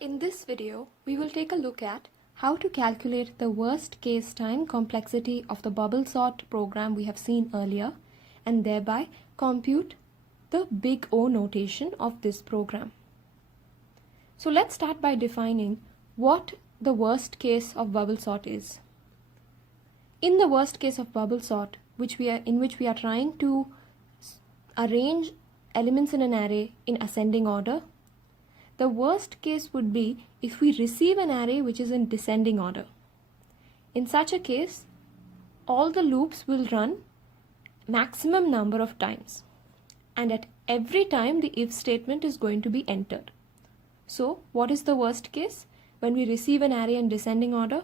In this video, we will take a look at how to calculate the worst case time complexity of the bubble sort program we have seen earlier and thereby compute the big O notation of this program. So let's start by defining what the worst case of bubble sort is. In the worst case of bubble sort, in which we are trying to arrange elements in an array in ascending order, the worst case would be if we receive an array which is in descending order. In such a case, all the loops will run maximum number of times, and at every time the if statement is going to be entered. So what is the worst case? When we receive an array in descending order,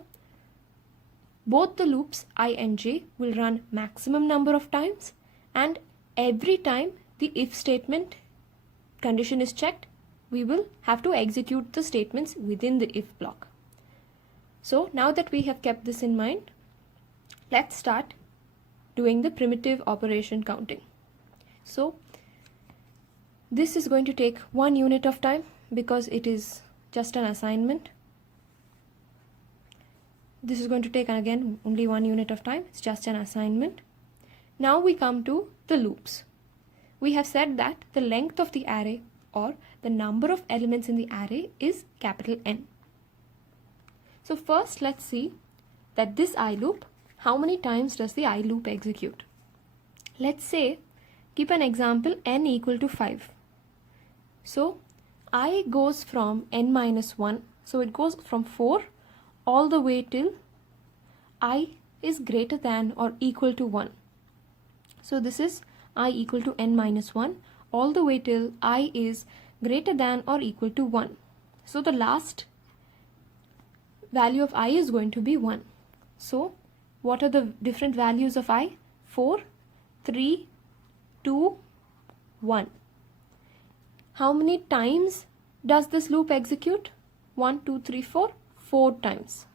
both the loops I and j will run maximum number of times, and every time the if statement condition is checked, we will have to execute the statements within the if block. So now that we have kept this in mind, let's start doing the primitive operation counting. So this is going to take 1 unit of time because it is just an assignment. This is going to take again only 1 unit of time. It's just an assignment. Now we come to the loops. We have said that the length of the array or the number of elements in the array is capital N. So first let's see that this I loop, how many times does the I loop execute? Let's say, keep an example n equal to 5. So I goes from n minus 1, so it goes from 4 all the way till I is greater than or equal to 1. So this is I equal to n minus 1 all the way till I is greater than or equal to 1. So the last value of I is going to be 1. So what are the different values of I? 4, 3, 2, 1. How many times does this loop execute? 1, 2, 3, 4, 4 times.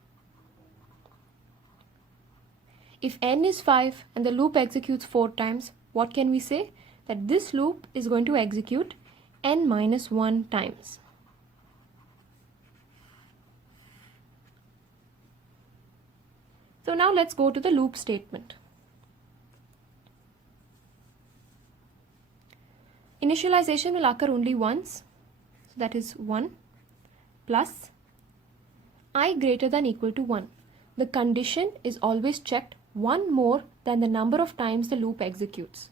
If n is 5 and the loop executes 4 times, what can we say? That this loop is going to execute n minus 1 times. So now let's go to the loop statement. Initialization will occur only once, so that is 1 plus I greater than equal to 1. The condition is always checked one more than the number of times the loop executes.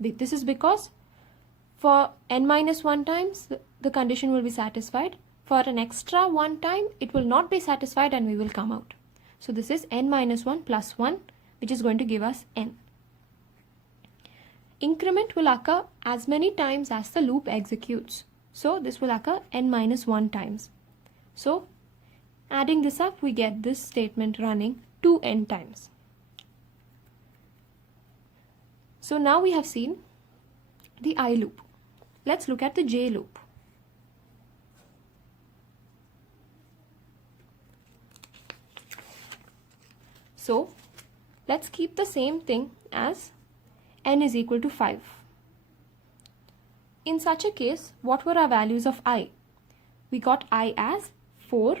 This is because for n minus 1 times the condition will be satisfied. For an extra 1 time it will not be satisfied and we will come out. So this is n minus 1 plus 1, which is going to give us n. Increment will occur as many times as the loop executes. So this will occur n minus 1 times. So adding this up, we get this statement running 2n times. So now we have seen the I loop. Let's look at the j loop. So let's keep the same thing as n is equal to 5. In such a case, what were our values of I? We got I as 4,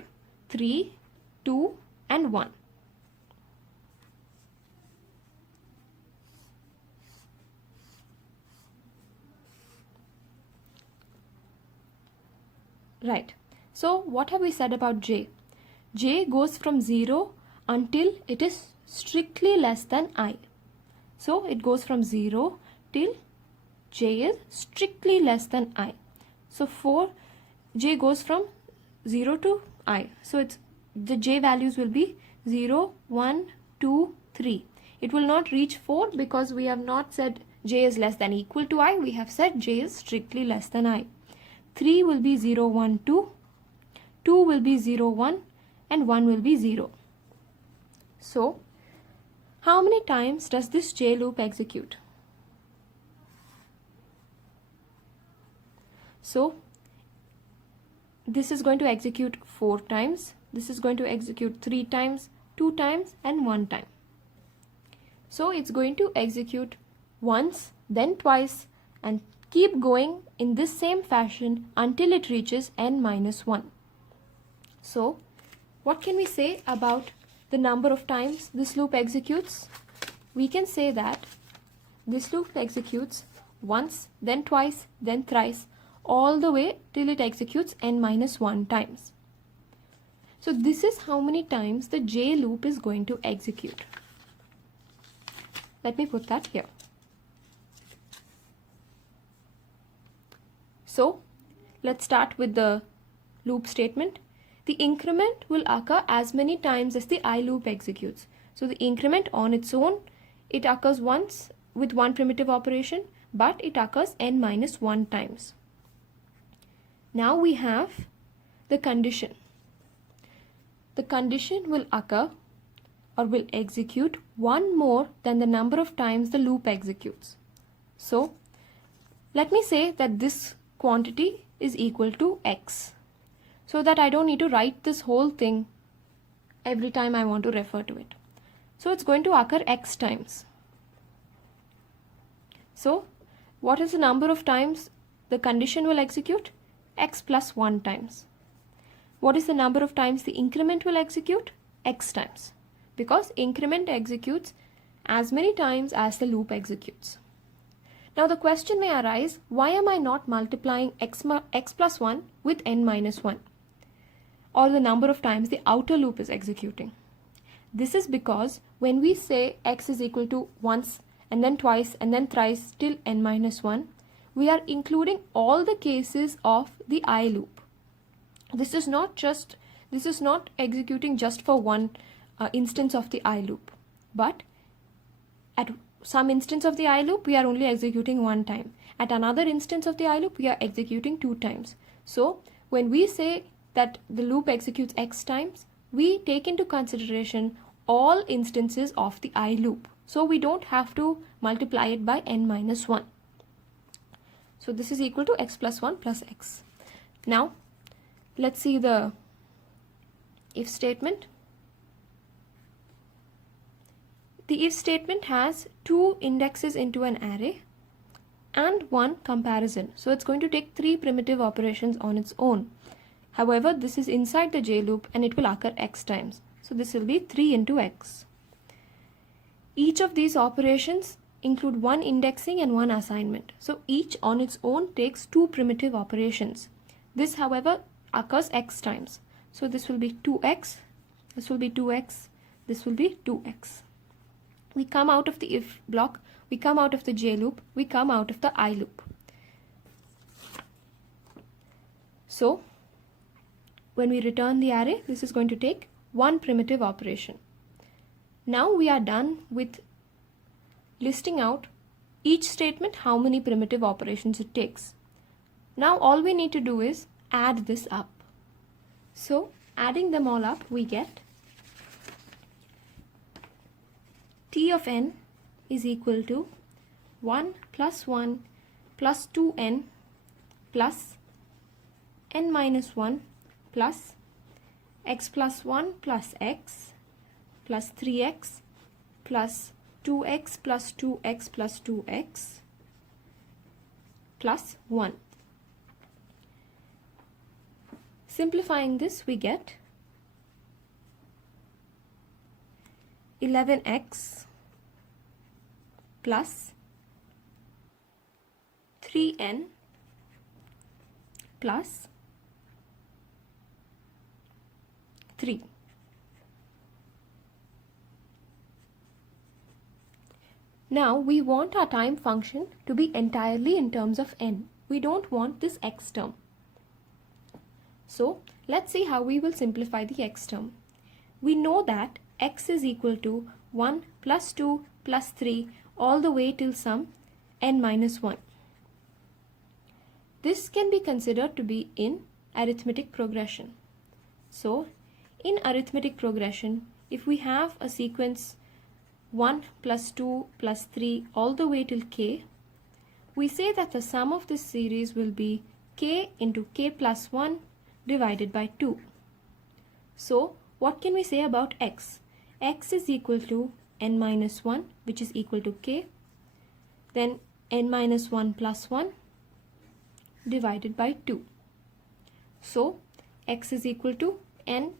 3, 2 and 1. Right. So what have we said about j? J goes from 0 until it is strictly less than I. So it goes from 0 till j is strictly less than I. So j goes from 0 to I. So the j values will be 0, 1, 2, 3. It will not reach 4 because we have not said j is less than equal to I. We have said j is strictly less than I. 3 will be 0, 1, 2. 2 will be 0, 1 and 1 will be 0. So how many times does this j loop execute? So this is going to execute 4 times, this is going to execute 3 times, 2 times and 1 time. So it's going to execute once, then twice and keep going in this same fashion until it reaches n minus 1. So what can we say about the number of times this loop executes? We can say that this loop executes once, then twice, then thrice, all the way till it executes n minus 1 times. So this is how many times the J loop is going to execute. Let me put that here. So let's start with the loop statement. The increment will occur as many times as the I loop executes. So the increment on its own, it occurs once with one primitive operation, but it occurs n minus 1 times. Now we have the condition. The condition will occur or will execute one more than the number of times the loop executes. So let me say that this quantity is equal to x, so that I don't need to write this whole thing every time I want to refer to it. So it's going to occur x times. So what is the number of times the condition will execute? X plus 1 times. What is the number of times the increment will execute? X times. Because increment executes as many times as the loop executes. Now the question may arise, why am I not multiplying x plus 1 with n minus 1? Or the number of times the outer loop is executing. This is because when we say x is equal to once and then twice and then thrice till n minus 1, we are including all the cases of the I loop. This is not executing just for one instance of the I loop, but at some instance of the I loop we are only executing one time. At another instance of the I loop we are executing 2 times. So when we say that the loop executes x times, we take into consideration all instances of the I loop. So we don't have to multiply it by n minus 1. So this is equal to x plus 1 plus x. Now let's see the if statement. The if statement has 2 indexes into an array and 1 comparison. So it's going to take 3 primitive operations on its own. However, this is inside the J loop and it will occur x times. So this will be 3 into x. Each of these operations include 1 indexing and 1 assignment. So each on its own takes 2 primitive operations. This, however, occurs x times. So this will be 2x, this will be 2x, this will be 2x. We come out of the if block, we come out of the J loop, we come out of the I loop. So when we return the array, this is going to take 1 primitive operation. Now we are done with listing out each statement how many primitive operations it takes. Now all we need to do is add this up. So adding them all up, we get T of n is equal to 1 plus 1 plus 2n plus n minus 1 plus x plus 1 plus x plus 3x plus 2x plus 2x plus 2x plus 1. Simplifying this, we get 11x plus 3n plus 3. Now we want our time function to be entirely in terms of n. We don't want this x term. So let's see how we will simplify the x term. We know that x is equal to 1 plus 2 plus 3 all the way till some n minus 1. This can be considered to be in arithmetic progression. So in arithmetic progression, if we have a sequence 1 plus 2 plus 3 all the way till k, we say that the sum of this series will be k into k plus 1 divided by 2. So what can we say about x? X is equal to n minus 1, which is equal to k, then n minus 1 plus 1 divided by 2. So x is equal to n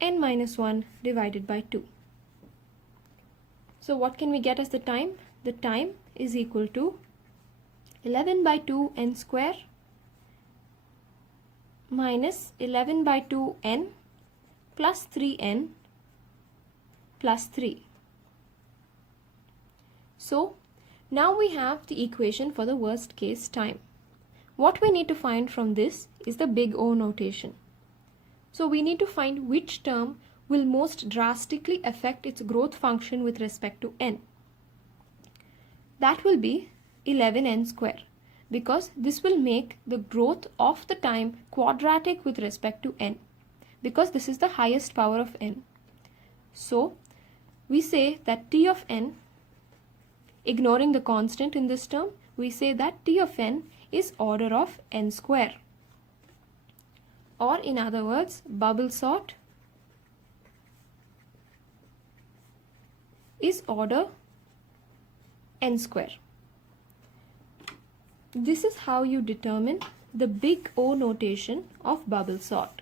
minus 1 divided by 2. So what can we get as the time? The time is equal to 11 by 2 n square minus 11 by 2 n plus 3n plus 3. So now we have the equation for the worst case time. What we need to find from this is the big O notation. So we need to find which term will most drastically affect its growth function with respect to n. That will be 11n square, because this will make the growth of the time quadratic with respect to n, because this is the highest power of n. So we say that t of n, ignoring the constant in this term, we say that t of n is order of n square, or in other words, bubble sort is order n square. This is how you determine the big O notation of bubble sort.